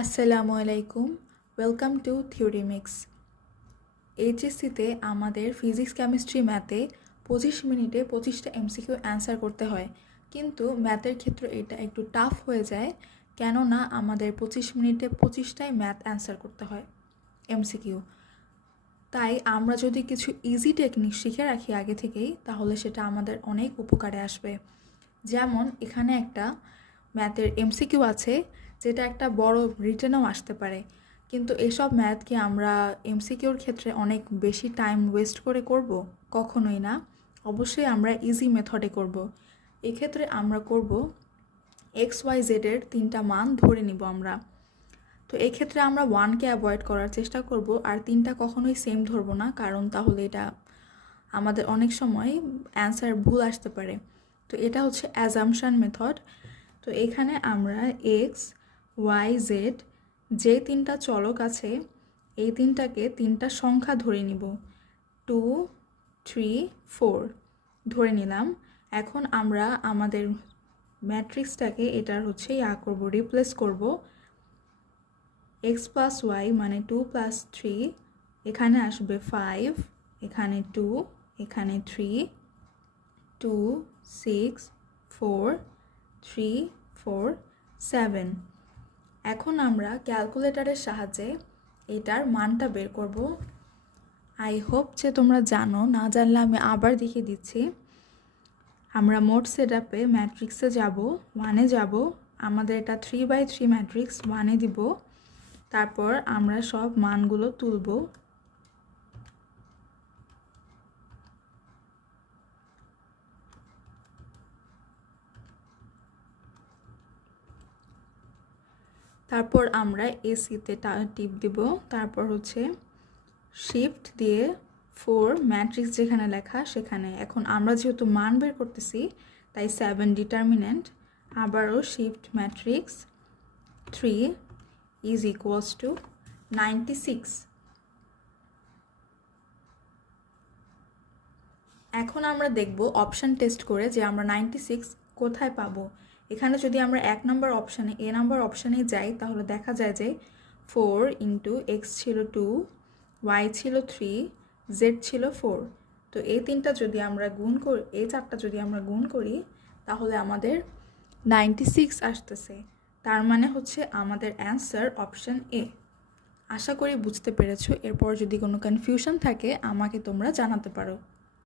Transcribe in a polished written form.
আসসালামু আলাইকুম, welcome to theory mix. এইচএসসিতে আমাদের ফিজিক্স কেমিস্ট্রি ম্যাথে 25 মিনিটে 25টা এমসিকিউ অ্যান্সার করতে হয়, কিন্তু ম্যাথের ক্ষেত্রে এটা একটু টাফ হয়ে যায়, কেননা আমাদের 25 মিনিটে 25টাই ম্যাথ অ্যান্সার করতে হয় এমসিকিউ। তাই আমরা যদি কিছু ইজি টেকনিক শিখে রাখি আগে থেকেই, তাহলে সেটা আমাদের অনেক উপকারে আসবে। যেমন এখানে একটা ম্যাথের এমসিকিউ আছে, যেটা একটা বড় রিটেনেও আসতে পারে, কিন্তু এসব ম্যাথ কি আমরা এমসিকিউর ক্ষেত্রে অনেক বেশি টাইম ওয়েস্ট করে করব? কখনোই না। অবশ্যই আমরা ইজি মেথডে করব। এক্ষেত্রে আমরা করব XYZ-এর 3টা মান ধরে নিব আমরা। তো এই ক্ষেত্রে আমরা 1কে অ্যাভয়েড করার চেষ্টা করব, আর 3টা কখনোই সেম ধরবো না, কারণ তাহলে এটা আমাদের অনেক সময় অ্যান্সার ভুল আসতে পারে। তো এটা হচ্ছে অ্যাজাম্পশন মেথড। তো এখানে আমরা XYZ যে 3টা চলক আছে, এই 3টাকে 3টা সংখ্যা ধরে নিব। 2, 3, 4 ধরে নিলাম। এখন আমরা আমাদের ম্যাট্রিক্সটাকে এটার হচ্ছে করব, রিপ্লেস করব। X + Y মানে 2 + 3, এখানে আসবে 5, এখানে 2, এখানে 3, 2, 6, 4, 3, 4, 7। এখন আমরা ক্যালকুলেটরের সাহায্যে এটার মানটা বের করব। আই হোপ যে তোমরা জানো, না জানলে আমি আবার দেখিয়ে দিচ্ছি। আমরা মোট সেটআপে ম্যাট্রিক্সে যাব, 1-এ যাব। আমাদের এটা 3/3 ম্যাট্রিক্স, 1-এ দিব। তারপর আমরা সব মানগুলো তুলব। তারপর আমরা এসিতে টিপ দিব। তারপর হচ্ছে শিফট দিয়ে 4, ম্যাট্রিক্স যেখানে লেখা সেখানে। এখন আমরা যেহেতু মান বের করতেছি, তাই 7 ডিটারমিনেন্ট, আবারও শিফট ম্যাট্রিক্স 3 = 96। এখন আমরা দেখব অপশান টেস্ট করে যে আমরা 96 কোথায় পাবো। এখানে যদি আমরা 1 নম্বর অপশানে, এ নম্বর অপশানে যাই, তাহলে দেখা যায় যে 4 × X ছিল 2, Y ছিল 3, Z ছিল 4। তো এই 3টা যদি আমরা গুণ করি, এই 4টা যদি আমরা গুণ করি, তাহলে আমাদের 96 আসতেছে। তার মানে হচ্ছে আমাদের অ্যান্সার অপশান এ। আশা করি বুঝতে পেরেছো। এরপর যদি কোনো কনফিউশন থাকে আমাকে তোমরা জানাতে পারো।